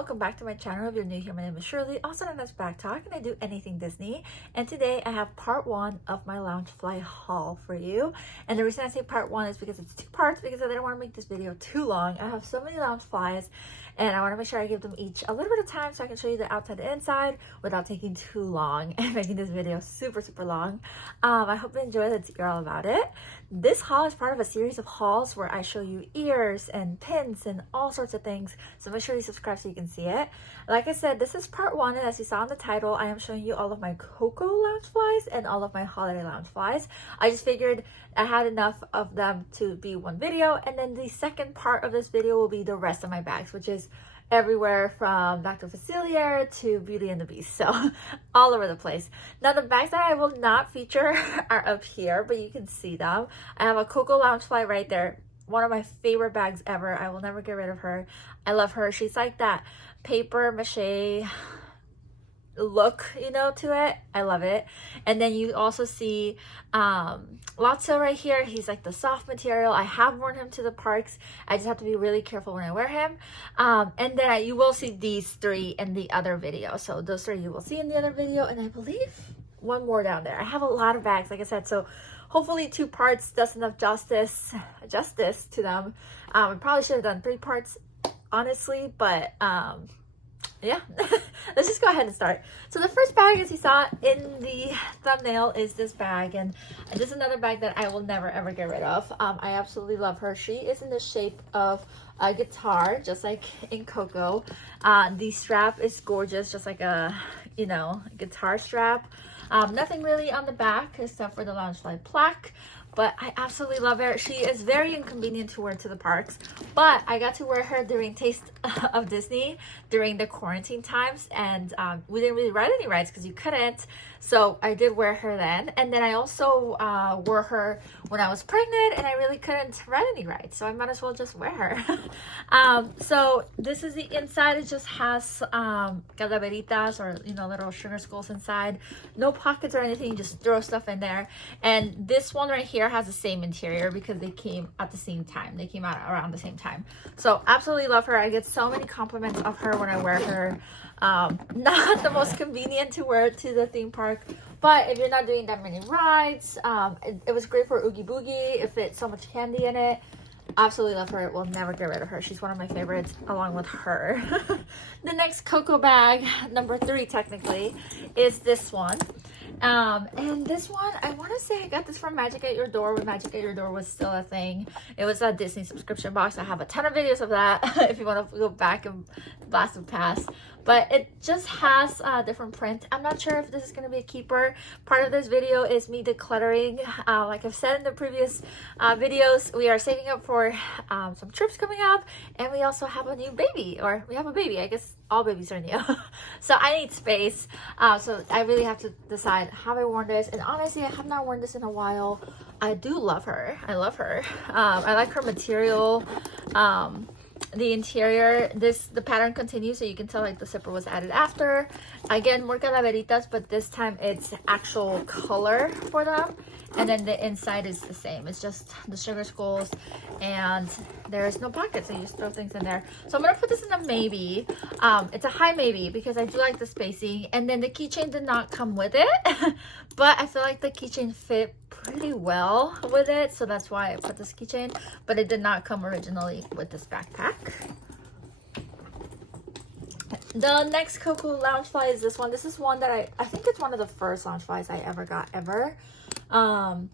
welcome back to my channel. If you're new here, my name is Shirley, also known as Backttalk, and I do anything Disney. And today I have part one of my Loungefly haul for you. And the reason I say part one is because it's two parts, because I didn't want to make this video too long. I have so many Loungeflies, and I want to make sure I give them each a little bit of time so I can show you the outside and inside without taking too long and making this video super long. I hope you enjoy. Let's hear all about it. This haul is part of a series of hauls where I show you ears and pins and all sorts of things, so make sure you subscribe so you can see it. Like I said, this is part one, and as you saw in the title, I am showing you all of my COCO Loungeflies and all of my holiday Loungeflies. I just figured I had enough of them to be one video, and then the second part of this video will be the rest of my bags, which is everywhere from Dr. Facilier to Beauty and the Beast, so all over the place. Now the bags that I will not feature are up here, but you can see them. I have a COCO Loungefly right there, one of my favorite bags ever. I will never get rid of her. I love her. She's like that paper mache look, you know, to it. I love it. And then you also see Lotso right here. He's like the soft material. I have worn him to the parks. I just have to be really careful when I wear him. And then you will see these three in the other video. So those three you will see in the other video, and I believe one more down there. I have a lot of bags, like I said, so hopefully 2 parts does enough justice to them. I probably should have done 3 parts, honestly, but yeah. Let's just go ahead and start. So the first bag, as you saw in the thumbnail, is this bag, and this is another bag that I will never ever get rid of. I absolutely love her. She is in the shape of a guitar, just like in COCO. The strap is gorgeous, just like a, you know, guitar strap. Nothing really on the back except for the Loungefly plaque, but I absolutely love her. She is very inconvenient to wear to the parks, but I got to wear her during Taste of Disney during the quarantine times, and we didn't really ride any rides because you couldn't, so I did wear her then. And then I also wore her when I was pregnant and I really couldn't ride any rides, so I might as well just wear her. So this is the inside. It just has calaveritas, or, you know, little sugar skulls inside. No pockets or anything, just throw stuff in there. And this one right here has the same interior because they came at the same time. They came out around the same time. So absolutely love her. I get so many compliments of her when I wear her. Not the most convenient to wear to the theme park, but if you're not doing that many rides, it was great for Oogie Boogie. It fit so much candy in it. Absolutely love her. Will never get rid of her. She's one of my favorites along with her. The next COCO bag, number 3 technically, is this one. And this one, I want to say I got this from Magic at Your Door when Magic at Your Door was still a thing. It was a Disney subscription box. I have a ton of videos of that if you want to go back and blast them past. But it just has a different print. I'm not sure if this is going to be a keeper. Part of this video is me decluttering. Like I've said in the previous videos, we are saving up for some trips coming up, and we also have a new baby, or we have a baby. I guess all babies are new. So I need space. So I really have to decide, have I worn this? And honestly, I have not worn this in a while. I do love her. I love her. I like her material. The interior, the pattern continues, so you can tell like the zipper was added after. Again, more calaveritas, but this time it's actual color for them. And then the inside is the same. It's just the sugar skulls, and there's no pockets, so you just throw things in there. So I'm gonna put this in a maybe. It's a high maybe because I do like the spacing. And then the keychain did not come with it, but I feel like the keychain fit pretty well with it, so that's why I put this keychain. But it did not come originally with this backpack. The next COCO Loungefly is this one. This is one that I think it's one of the first Loungeflies I ever got ever. And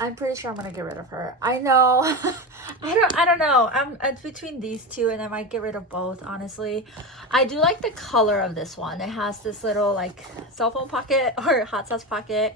I'm pretty sure I'm gonna get rid of her. I know. I don't know. I'm between these two, and I might get rid of both, honestly. I do like the color of this one. It has this little like cell phone pocket or hot sauce pocket.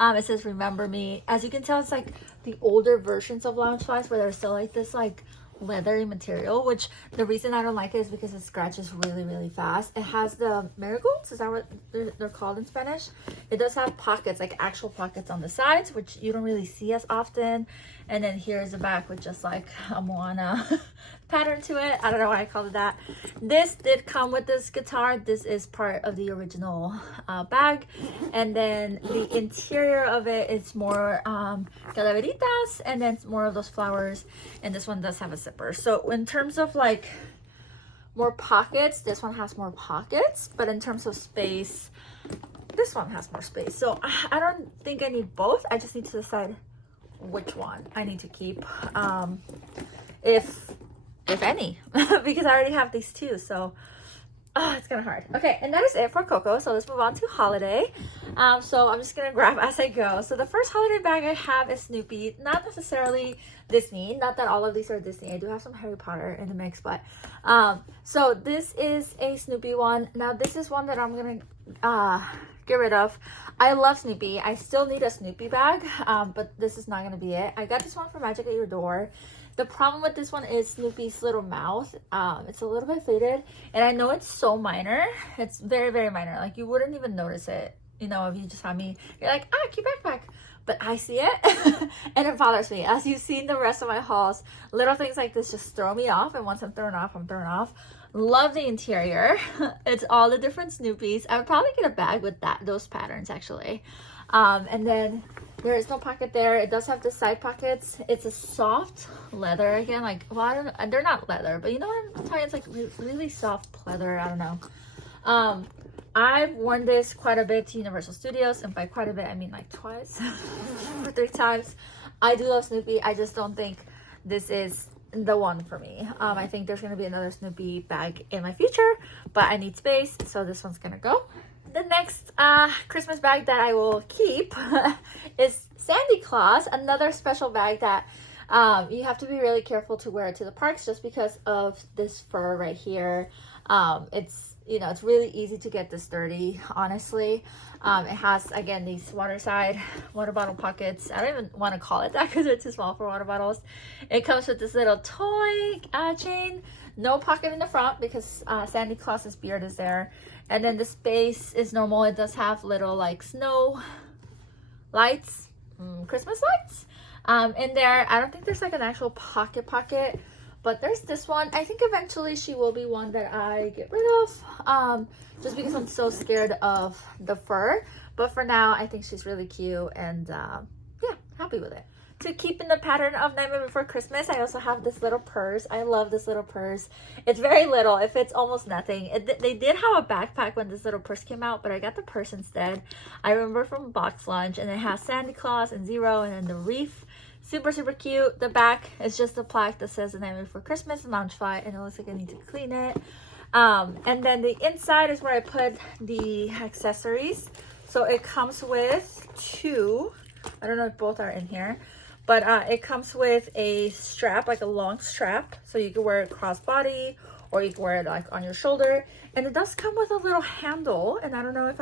It says remember me. As you can tell, it's like the older versions of Loungeflies where they're still like this like leathery material, which the reason I don't like it is because it scratches really fast. It has the marigolds, is that what they're called in Spanish? It does have pockets, like actual pockets on the sides, which you don't really see as often. And then here's the back with just like a Moana pattern to it. I don't know why I called it that. This did come with this guitar. This is part of the original bag. And then the interior of it is more calaveritas, and then more of those flowers. And this one does have a zipper. So in terms of like more pockets. This one has more pockets, but in terms of space, this one has more space. So I don't think I need both. I just need to decide which one I need to keep, if any, because I already have these two. So it's kind of hard. Okay, and that is it for COCO. So let's move on to holiday. So I'm just gonna grab as I go. So the first holiday bag I have is Snoopy, not necessarily Disney. Not that all of these are Disney. I do have some Harry Potter in the mix, but so this is a Snoopy one. Now this is one that I'm gonna get rid of. I love Snoopy. I still need a Snoopy bag, but this is not gonna be it. I got this one for Magic at Your Door. The problem with this one is Snoopy's little mouth. It's a little bit faded, and I know it's so minor. It's very, very minor. Like, you wouldn't even notice it, you know, if you just had me. You're like, cute backpack. But I see it, and it bothers me. As you've seen the rest of my hauls, little things like this just throw me off, and once I'm thrown off, I'm thrown off. Love the interior. It's all the different Snoopies. I would probably get a bag with those patterns, actually. And then there is no pocket there. It does have the side pockets. It's a soft leather again. Like, well, I don't know. They're not leather, but you know what I'm talking? It's like really soft leather. I don't know. I've worn this quite a bit to Universal Studios, and by quite a bit, I mean like twice or 3 times. I do love Snoopy. I just don't think this is the one for me. I think there's going to be another Snoopy bag in my future, but I need space, so this one's going to go. The next Christmas bag that I will keep is Sandy Claus, another special bag that you have to be really careful to wear it to the parks just because of this fur right here. It's, you know, it's really easy to get this dirty, honestly. It has, again, these water bottle pockets. I don't even want to call it that because they're too small for water bottles. It comes with this little toy chain. No pocket in the front because Sandy Claus's beard is there. And then the space is normal. It does have little like snow lights, Christmas lights in there. I don't think there's like an actual pocket, but there's this one. I think eventually she will be one that I get rid of, just because I'm so scared of the fur. But for now, I think she's really cute, and yeah, happy with it. To keep in the pattern of Nightmare Before Christmas, I also have this little purse. I love this little purse. It's very little. It fits almost nothing. They did have a backpack when this little purse came out, but I got the purse instead. I remember from Box Lunch, and it has Santa Claus and Zero, and then the wreath. Super, super cute. The back is just a plaque that says The Nightmare Before Christmas and Loungefly, and it looks like I need to clean it. And then the inside is where I put the accessories. So it comes with 2. I don't know if both are in here. But it comes with a strap, like a long strap. So you can wear it crossbody, or you can wear it like on your shoulder. And it does come with a little handle. And I don't know if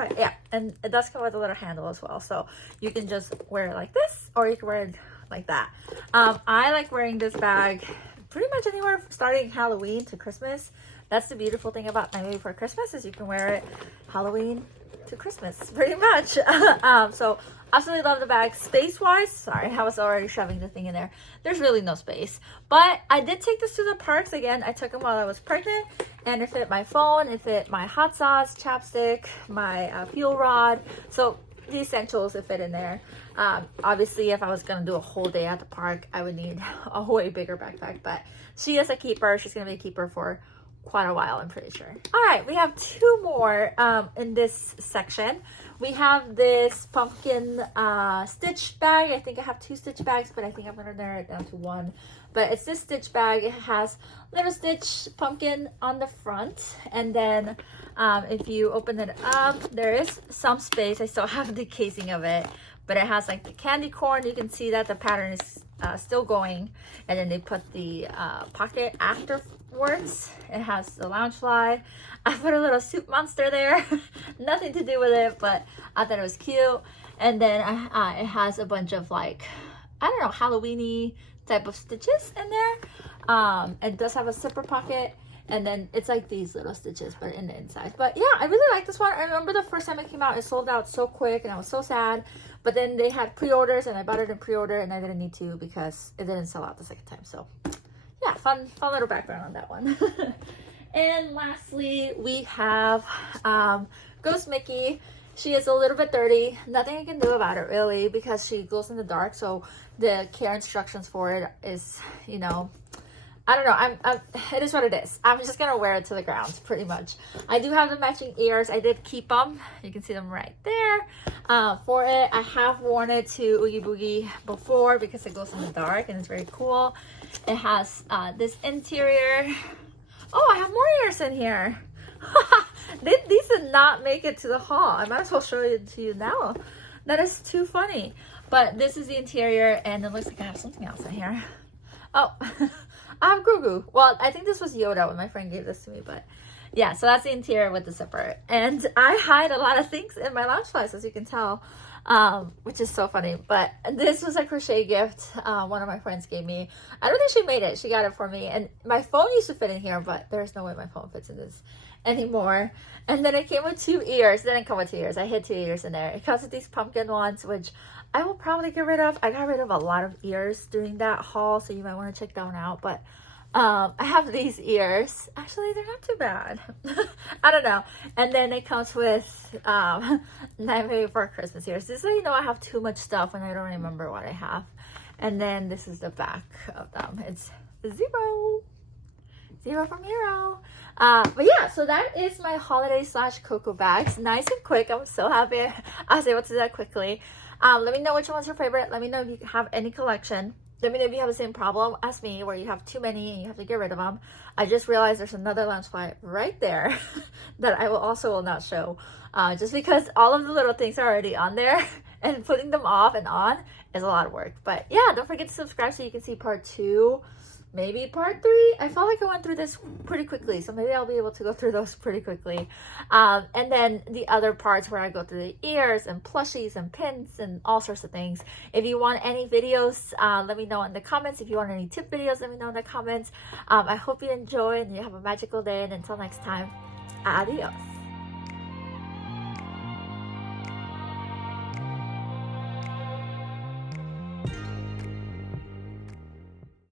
and it does come with a little handle as well. So you can just wear it like this, or you can wear it like that. I like wearing this bag pretty much anywhere starting Halloween to Christmas. That's the beautiful thing about Nightmare Before Christmas, is you can wear it Halloween to Christmas, pretty much. So absolutely love the bag. Space wise, sorry, I was already shoving the thing in there. There's really no space, but I did take this to the parks. Again, I took them while I was pregnant, and it fit my phone, it fit my hot sauce, chapstick, my fuel rod. So the essentials, it fit in there. Obviously, if I was gonna do a whole day at the park, I would need a way bigger backpack, but she is a keeper. She's gonna be a keeper for quite a while, I'm pretty sure. All right, we have 2 more in this section. We have this pumpkin stitch bag. I think I have 2 stitch bags, but I think I'm gonna narrow it down to 1. But it's this stitch bag. It has little stitch pumpkin on the front, and then if you open it up, there is some space. I still have the casing of it, but it has like the candy corn. You can see that the pattern is still going, and then they put the pocket afterwards. It has the Loungefly. I put a little soup monster there. Nothing to do with it, but I thought it was cute. And then it has a bunch of like, I don't know, Halloween-y type of stitches in there. It does have a zipper pocket, and then it's like these little stitches but in the inside. But yeah, I really like this one. I remember the first time it came out, it sold out so quick, and I was so sad. But then they had pre-orders, and I bought it in pre-order, and I didn't need to because it didn't sell out the second time. So yeah, fun little background on that one. And lastly, we have Ghost Mickey. She is a little bit dirty. Nothing I can do about it really, because she glows in the dark. So the care instructions for it is, you know, I don't know. It is what it is. I'm just gonna wear it to the ground, pretty much. I do have the matching ears. I did keep them. You can see them right there. For it, I have worn it to Oogie Boogie before because it glows in the dark and it's very cool. It has this interior. Oh, I have more ears in here. These did not make it to the haul. I might as well show it to you now. That is too funny. But this is the interior, and it looks like I have something else in here. Oh, I have Goo. Well, I think this was Yoda when my friend gave this to me, but yeah, so that's the interior with the zipper. And I hide a lot of things in my Loungeflys, as you can tell, which is so funny. But this was a crochet gift one of my friends gave me. I don't think she made it. She got it for me. And my phone used to fit in here, but there's no way my phone fits in this anymore. And then it came with 2 ears. It didn't come with 2 ears. I hid 2 ears in there. It comes with these pumpkin ones, which I will probably get rid of. I got rid of a lot of ears during that haul, so you might want to check that one out. But I have these ears. Actually, they're not too bad. I don't know. And then it comes with Nightmare Before Christmas ears. This is how you know I have too much stuff when I don't remember what I have. And then this is the back of them. It's 0 from hero. But yeah, so that is my holiday / COCO bags. Nice and quick. I'm so happy I was able to do that quickly. Let me know which one's your favorite. Let me know if you have any collection. Let me know if you have the same problem as me where you have too many and you have to get rid of them. I just realized there's another Loungefly right there that I will not show. Just because all of the little things are already on there and putting them off and on is a lot of work. But yeah, don't forget to subscribe so you can see part 2. Maybe part 3. I felt like I went through this pretty quickly, so maybe I'll be able to go through those pretty quickly. And then the other parts where I go through the ears and plushies and pins and all sorts of things. If you want any videos, let me know in the comments. If you want any tip videos, let me know in the comments. I hope you enjoy and you have a magical day. And until next time, adios.